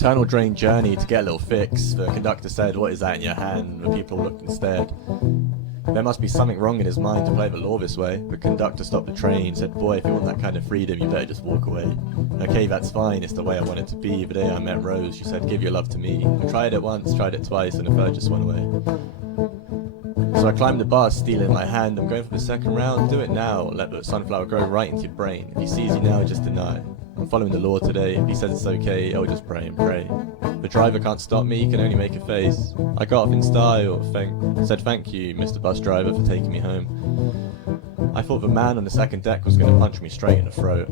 Eternal drain journey to get a little fix. The conductor said, "What is that in your hand?" The people looked and stared. There must be something wrong in his mind to play the law this way. The conductor stopped the train, said, "Boy, if you want that kind of freedom, you better just walk away." "Okay, that's fine, it's the way I want it to be." The day I met Rose, she said, "Give your love to me." I tried it once, tried it twice, and the third just went away. So I climbed the bus, steel in my hand. I'm going for the second round. Do it now. Let the sunflower grow right into your brain. If he sees you now, just deny. I'm following the law today. If he says it's okay, I'll just pray and pray. The driver can't stop me, he can only make a face. I got off in style, said thank you, Mr. Bus Driver, for taking me home. I thought the man on the second deck was going to punch me straight in the throat.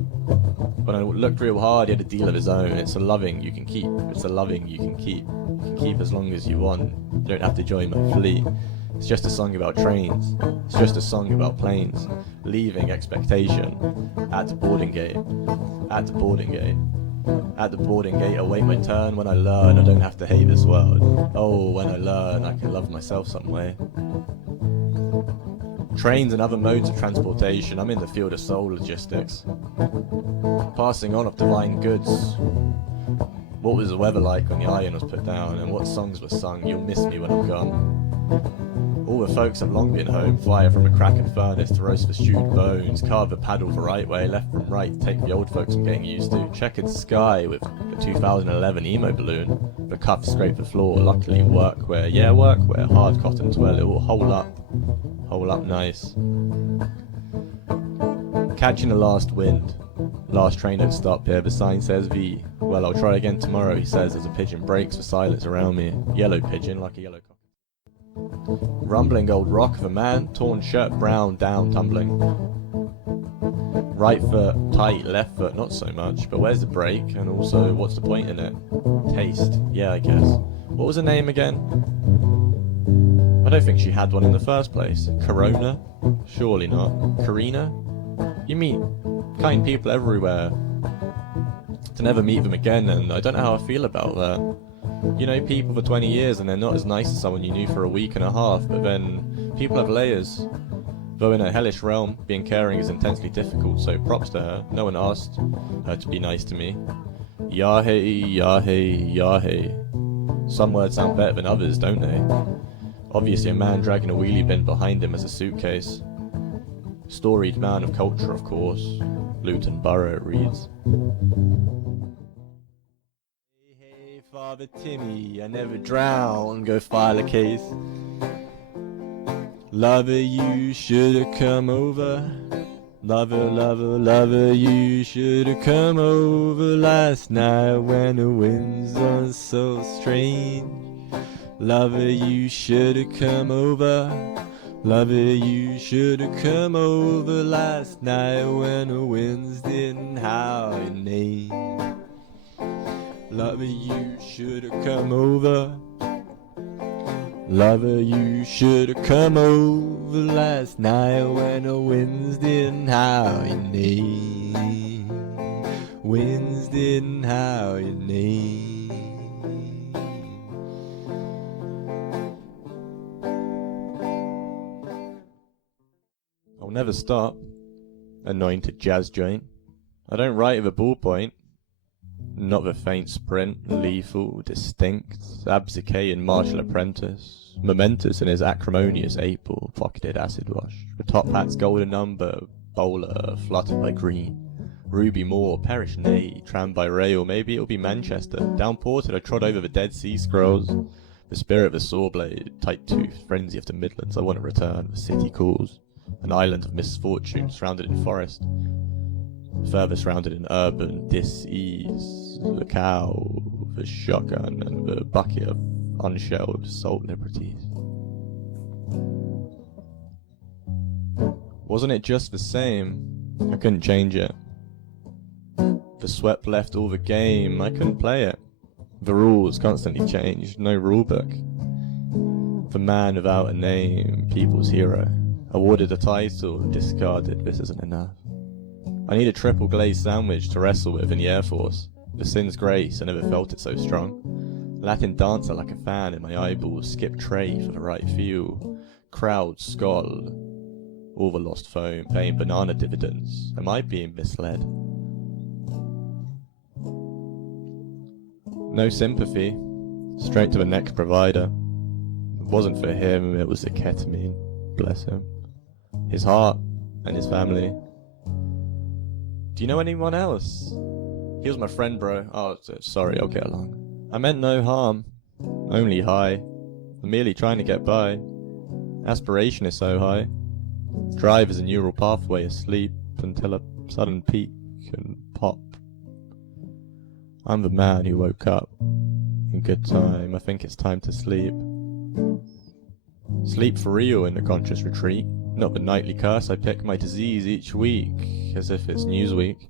When I looked real hard, he had a deal of his own. It's a loving you can keep. It's a loving you can keep. You can keep as long as you want. You don't have to join my fleet. It's just a song about trains. It's just a song about planes. Leaving expectation. At the boarding gate. At the boarding gate. At the boarding gate, I wait my turn. When I learn, I don't have to hate this world. Oh, when I learn, I can love myself some way. Trains and other modes of transportation. I'm in the field of soul logistics. Passing on of divine goods. What was the weather like when the iron was put down, and what songs were sung? You'll miss me when I'm gone. All the folks have long been home, fire from a cracking furnace to roast the stewed bones, carve the paddle the right way, left from right, take the old folks I'm getting used to, checkered sky with the 2011 emo balloon, the cuffs scrape the floor, luckily workwear, yeah workwear, hard cotton twirl, it will hole up nice. Catching the last wind, last train don't stop here, the sign says V, well I'll try again tomorrow, he says as a pigeon breaks the silence around me, yellow pigeon like a yellow cock. Rumbling old rock of a man, torn shirt brown down tumbling. Right foot tight, left foot not so much, but where's the break, and also what's the point in it? Taste, yeah I guess. What was her name again? I don't think she had one in the first place. Corona? Surely not. Karina? You meet kind people everywhere. To never meet them again, and I don't know how I feel about that. You know people for 20 years and they're not as nice as someone you knew for a week and a half, but then people have layers. Though in a hellish realm, being caring is intensely difficult, so props to her. No one asked her to be nice to me. Yahey, yahey, yahey. Some words sound better than others, don't they? Obviously a man dragging a wheelie bin behind him as a suitcase. Storied man of culture, of course. Luton Borough, it reads. Father Timmy, I never drown, go file a case. Lover, you should've come over. Lover, lover, lover, you should've come over last night when the winds are so strange. Lover, you should've come over. Lover, you should've come over last night when the winds didn't howl your name. Lover, you should've come over. Lover, you should've come over last night when the winds didn't howl your name. Winds didn't howl your name. I'll never stop. Anointed jazz joint. I don't write with a ballpoint. Not the faint sprint, lethal, distinct, abdicating martial apprentice, momentous in his acrimonious April, pocketed acid wash, the top hat's golden number, bowler, fluttered by green, Ruby Moor, perish nay, trammed by rail, maybe it'll be Manchester, downported I trod over the Dead Sea Scrolls, the spirit of the sawblade, tight-toothed, frenzy of the Midlands, I want to return, the city calls, an island of misfortune, surrounded in forest, further surrounded in urban dis-ease, the cow, the shotgun, and the bucket of unshelved salt liberties. Wasn't it just the same? I couldn't change it. The sweat left all the game, I couldn't play it. The rules constantly changed, no rulebook. The man without a name, people's hero. Awarded a title, discarded, this isn't enough. I need a triple glazed sandwich to wrestle with in the Air Force. The sin's grace, I never felt it so strong. Latin dancer like a fan in my eyeballs, skip tray for the right feel. Crowd skull, all the lost foam, paying banana dividends. Am I being misled? No sympathy. Straight to the next provider. It wasn't for him, it was the ketamine. Bless him. His heart and his family. Do you know anyone else? He was my friend, bro. Oh, sorry, I'll get along. I meant no harm. Only high. I'm merely trying to get by. Aspiration is so high. Drive is a neural pathway asleep until a sudden peak and pop. I'm the man who woke up. In good time, I think it's time to sleep. Sleep for real in the conscious retreat. Not the nightly curse I pick my disease each week, as if it's Newsweek.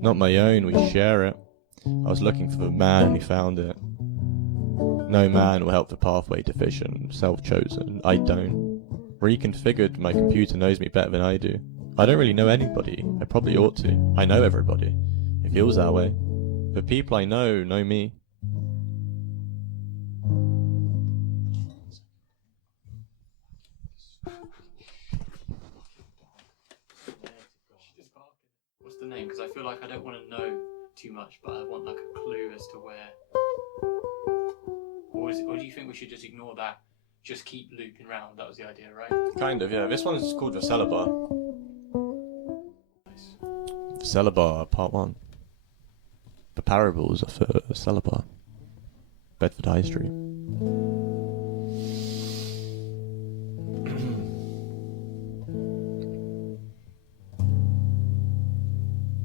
Not my own, we share it. I was looking for the man who found it. No man will help the pathway deficient, self-chosen. I don't. Reconfigured, my computer knows me better than I do. I don't really know anybody. I probably ought to. I know everybody. It feels that way. The people I know me. What's the name? Because I feel like I don't want to know too much, but I want like a clue as to where. Or do you think we should just ignore that? Just keep looping round. That was the idea, right? Kind of, yeah. This one's called the Cellar Bar. Nice. Cellar Bar, Part 1. The Parables of the Cellar Bar. Bedford High Street.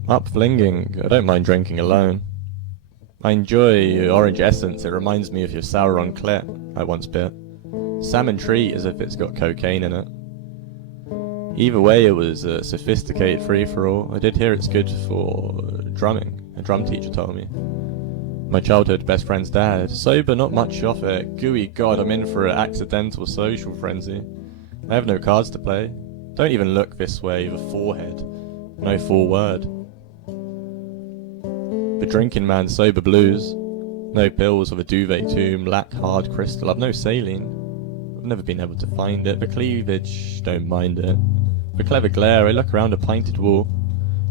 Up flinging. I don't mind drinking alone. I enjoy orange essence. It reminds me of your Sauron clit I once bit. Salmon treat as if it's got cocaine in it. Either way, it was a sophisticated free-for-all. I did hear it's good for drumming. A drum teacher told me. My childhood best friend's dad. Sober, not much off it. Gooey god, I'm in for an accidental social frenzy. I have no cards to play. Don't even look this way, the forehead. No full word. The drinking man's sober blues. No pills of a duvet tomb, lack hard crystal. I've no saline. I've never been able to find it. The cleavage, don't mind it. The clever glare, I look around a painted wall.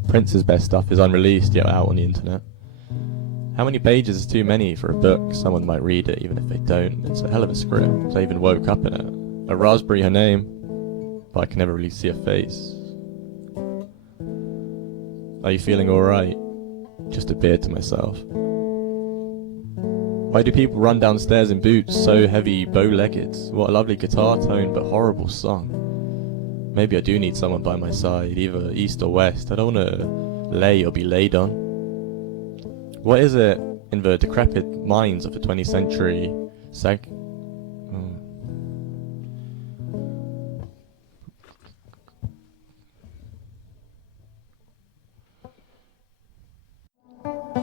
Prince's best stuff is unreleased, yet out on the internet. How many pages is too many for a book? Someone might read it, even if they don't. It's a hell of a script. I even woke up in it. A raspberry, her name. But I can never really see her face. Are you feeling alright? Just a beer to myself. Why do people run downstairs in boots so heavy, bow-legged? What a lovely guitar tone, but horrible song. Maybe I do need someone by my side, either east or west. I don't want to lay or be laid on. What is it in the decrepit minds of the 20th century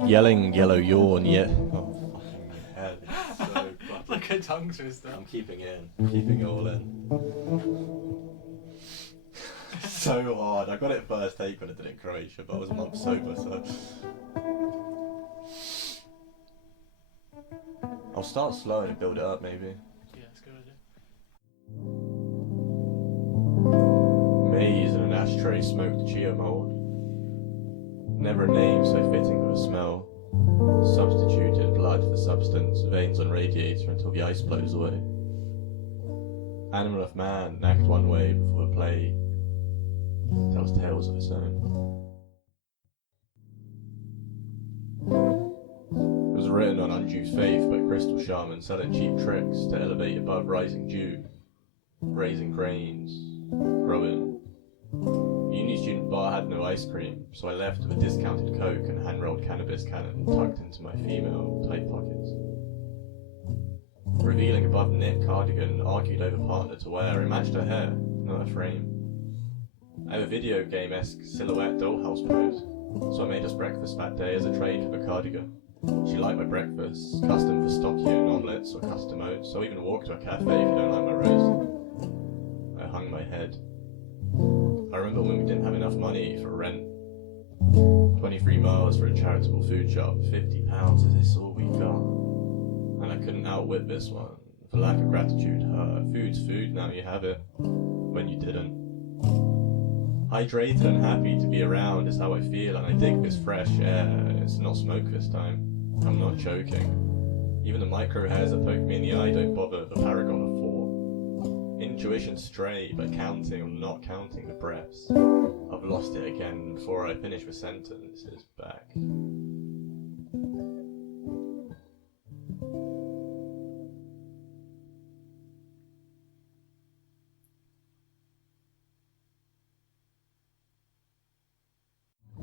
Yelling yellow yawn, yeah. Oh, fucking hell. So It's like a tongue twister. I'm keeping it in. I'm keeping it all in. So hard. I got it first take when I did it in Croatia, but I was a month sober, so. I'll start slow and build it up, maybe. Yeah, that's a good idea. Maize in an ashtray, smoked chia mold. Never a name so fitting for the smell. Substituted blood for substance, veins on radiator until the ice blows away. Animal of man, act one way before the play tells tales of its own. It was written on undue faith by crystal shamans selling cheap tricks to elevate above rising dew, raising grains, growing. The uni student bar had no ice cream, so I left with a discounted Coke and hand-rolled cannabis cannon tucked into my female tight pockets. Revealing above knit cardigan, argued over partner to wear. It matched her hair, not her frame. I have a video game-esque silhouette dollhouse pose, so I made us breakfast that day as a trade for the cardigan. She liked my breakfast, custom Vostokyan omelettes or custom oats, so I even walked to a cafe if you don't like my roast. I hung my head. I remember when we didn't have enough money for rent. 23 miles for a charitable food shop, £50, is this all we got? And I couldn't outwit this one. For lack of gratitude, food's food, now you have it. When you didn't. Hydrated and happy to be around is how I feel, and I dig this fresh air. It's not smoke this time. I'm not joking. Even the micro hairs that poke me in the eye don't bother the paragon of 4. Intuition stray, but counting or not counting the breaths. I've lost it again. Before I finish the sentence, it's back.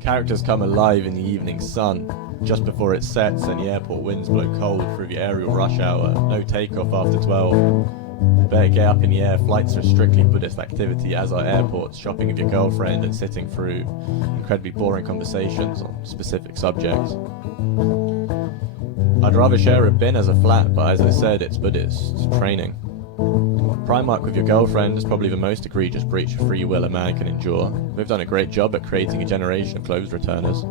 Characters come alive in the evening sun, just before it sets and the airport winds blow cold through the aerial rush hour. No takeoff after 12. Better get up in the air. Flights are strictly Buddhist activity, as are airports, shopping with your girlfriend and sitting through incredibly boring conversations on specific subjects. I'd rather share a bin as a flat, but as I said, it's Buddhist training. Primark with your girlfriend is probably the most egregious breach of free will a man can endure. We've done a great job at creating a generation of clothes returners.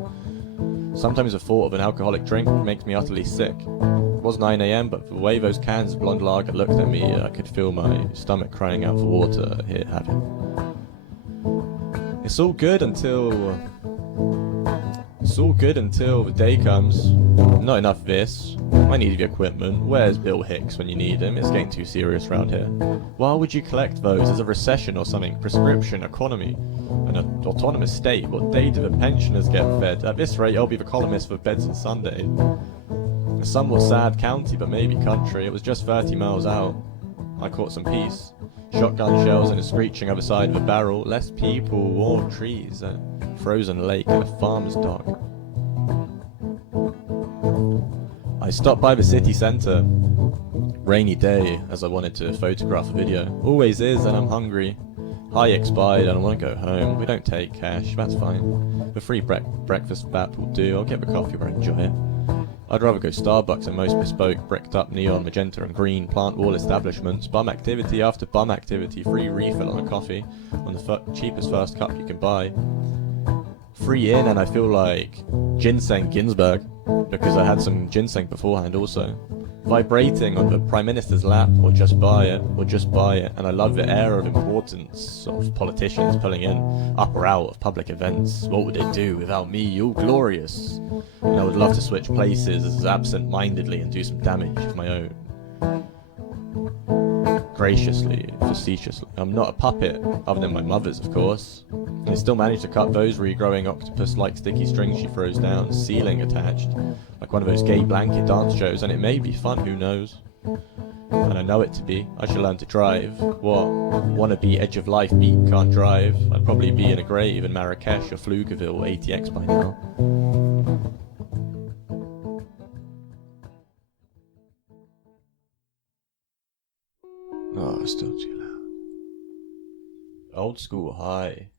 Sometimes the thought of an alcoholic drink makes me utterly sick. It was 9 AM, but the way those cans of blonde lager looked at me, I could feel my stomach crying out for water. Here, have it. It's all good until the day comes. Not enough of this. I need the equipment. Where's Bill Hicks when you need him? It's getting too serious around here. Why would you collect those? There's a recession or something. Prescription, economy, an autonomous state. What day do the pensioners get fed? At this rate, I'll be the columnist for Beds on Sunday. A somewhat sad county, but maybe country. It was just 30 miles out. I caught some peace. Shotgun shells and a screeching other side of a barrel. Less people, warm trees, a frozen lake, and a farmer's dog. I stopped by the city centre. Rainy day, as I wanted to photograph a video. Always is, and I'm hungry. High expired, and I want to go home. We don't take cash, that's fine. The free breakfast that will do. I'll get the coffee where I enjoy it. I'd rather go Starbucks than most bespoke, bricked up neon, magenta and green plant wall establishments. Bum activity after bum activity. Free refill on a coffee on the cheapest first cup you can buy. Free in, and I feel like Ginseng Ginsberg, because I had some ginseng beforehand also. Vibrating on the Prime Minister's lap, or just buy it, and I love the air of importance of politicians pulling in, up or out of public events. What would they do without me? All glorious. And I would love to switch places absent-mindedly and do some damage of my own. Graciously, facetiously. I'm not a puppet, other than my mother's, of course. I still manage to cut those regrowing octopus-like sticky strings she throws down, ceiling attached, like one of those gay blanket dance shows, and it may be fun, who knows? And I know it to be. I should learn to drive. What? Wanna be edge of life beat, can't drive. I'd probably be in a grave in Marrakesh or Pflugerville ATX by now. Oh, it's still too loud. Old school high.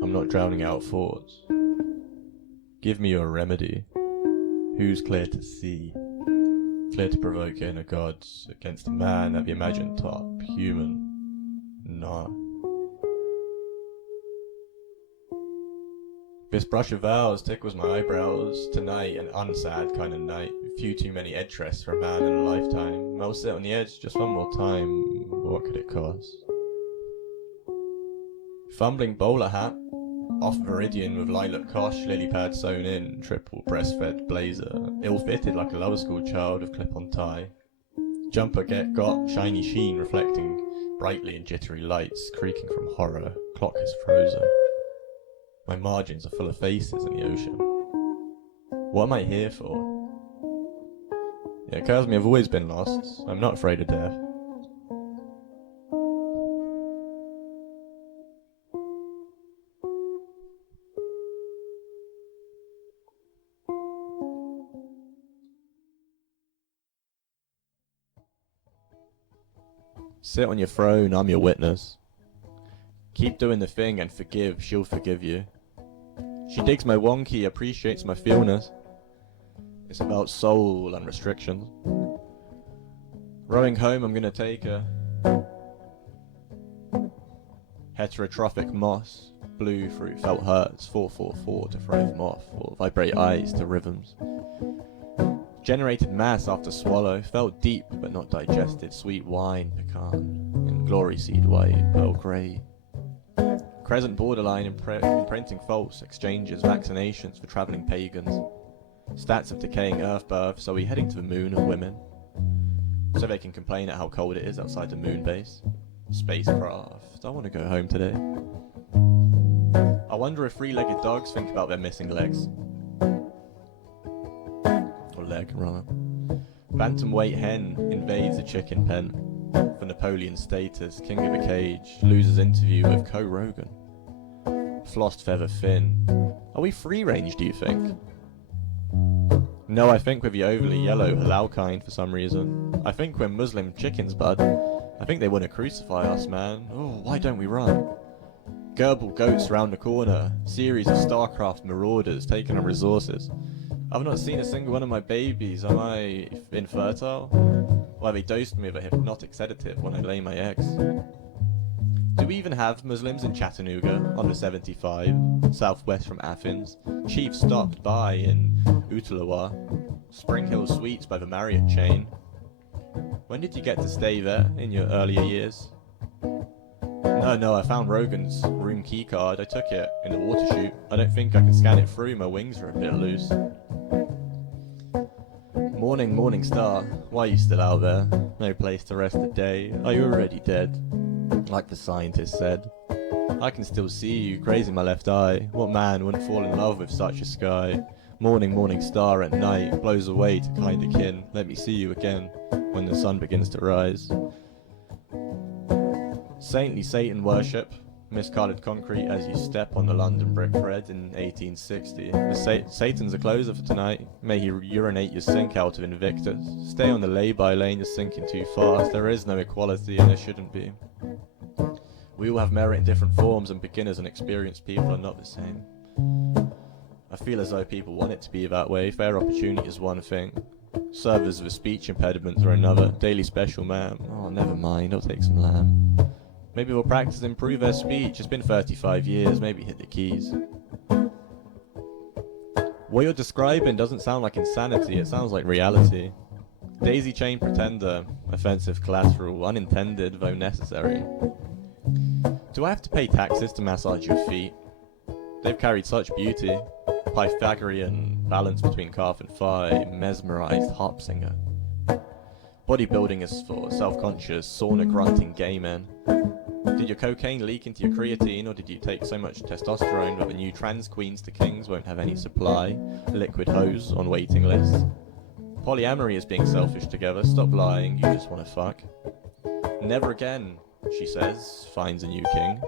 I'm not drowning out thoughts. Give me your remedy. Who's clear to see? Clear to provoke inner gods against a man that we imagine top human. No. This brush of vows tickles my eyebrows. Tonight, an unsad kind of night. A few too many edge rests for a man in a lifetime. I'll sit on the edge just one more time. What could it cost? Fumbling bowler hat. Off Viridian with lilac cosh, lily pad sewn in, triple breastfed blazer. Ill-fitted like a lower school child with clip-on tie. Jumper got shiny sheen reflecting brightly in jittery lights, creaking from horror. Clock has frozen. My margins are full of faces in the ocean. What am I here for? It occurs to me I've always been lost. I'm not afraid of death. Sit on your throne, I'm your witness. Keep doing the thing and forgive, she'll forgive you. She digs my wonky, appreciates my feelness. It's about soul and restrictions. Rowing home, I'm gonna take a heterotrophic moss, blue through felt hurts, 444 to throw them off, or vibrate eyes to rhythms. Generated mass after swallow, felt deep but not digested, sweet wine, pecan, and glory seed white, pearl grey. Crescent borderline imprinting false exchanges, vaccinations for travelling pagans. Stats of decaying Earth births. Are we heading to the moon of women? So they can complain at how cold it is outside the moon base. Spacecraft. I want to go home today. I wonder if three-legged dogs think about their missing legs. Or leg, rather. Bantamweight hen invades a chicken pen. For Napoleon status, king of the cage, loses interview with co-Rogan. Flossed feather fin. Are we free-range, do you think? No, I think we're the overly yellow halal kind for some reason. I think we're Muslim chickens, bud. I think they want to crucify us, man. Oh, why don't we run? Gerbil goats round the corner. Series of StarCraft marauders taking on resources. I've not seen a single one of my babies. Am I infertile? Why, they dosed me with a hypnotic sedative when I lay my eggs. Do we even have Muslims in Chattanooga on the 75, southwest from Athens? Chief stopped by in Utalawa, Spring Hill Suites by the Marriott chain. When did you get to stay there in your earlier years? No, I found Rogan's room keycard. I took it in the water chute. I don't think I can scan it through, my wings are a bit loose. Morning, morning star, why are you still out there? No place to rest the day. Are you already dead? Like the scientist said. I can still see you, grazing my left eye. What man wouldn't fall in love with such a sky? Morning, morning star at night, blows away to kinder kin. Let me see you again, when the sun begins to rise. Saintly Satan worship, miscolored concrete as you step on the London brick red in 1860. Satan's a closer for tonight. May he urinate your sink out of Invictus. Stay on the lay-by lane, you're sinking too fast. There is no equality and there shouldn't be. We all have merit in different forms, and beginners and experienced people are not the same. I feel as though people want it to be that way. Fair opportunity is one thing. Servers with speech impediments are another. Daily special, ma'am. Oh, never mind, I'll take some lamb. Maybe we'll practice and improve their speech. It's been 35 years, maybe hit the keys. What you're describing doesn't sound like insanity, it sounds like reality. Daisy chain pretender, offensive collateral, unintended though necessary. Do I have to pay taxes to massage your feet? They've carried such beauty. Pythagorean balance between calf and thigh, mesmerized harp singer. Bodybuilding is for self-conscious, sauna-grunting gay men. Did your cocaine leak into your creatine, or did you take so much testosterone that the new trans queens to kings won't have any supply? Liquid hose on waiting lists. Polyamory is being selfish together. Stop lying, you just want to fuck. Never again, she says, finds a new king.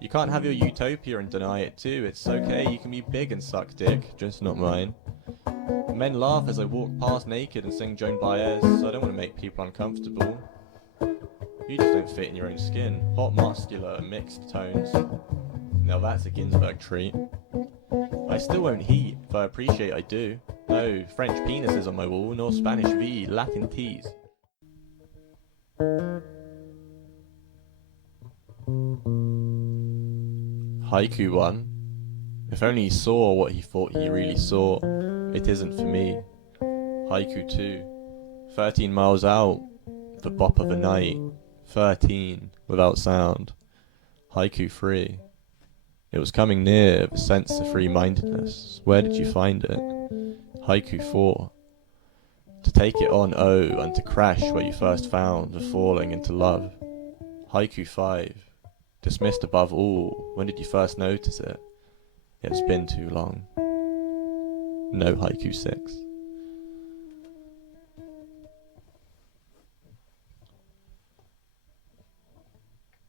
You can't have your utopia and deny it too. It's okay, you can be big and suck dick, just not mine. Men laugh as I walk past naked and sing Joan Baez. I don't want to make people uncomfortable. You just don't fit in your own skin. Hot, muscular, mixed tones. Now that's a Ginsberg treat. I still won't heat, though I appreciate I do. No French penises on my wall, nor Spanish V, Latin T's. Haiku 1. If only he saw what he thought he really saw. It isn't for me. Haiku 2. 13 miles out, the bop of the night. 13, without sound. Haiku 3. It was coming near, the sense of free-mindedness. Where did you find it? Haiku 4. To take it on, oh, and to crash where you first found the falling into love. Haiku 5. Dismissed above all, when did you first notice it? It's been too long. No Haiku 6.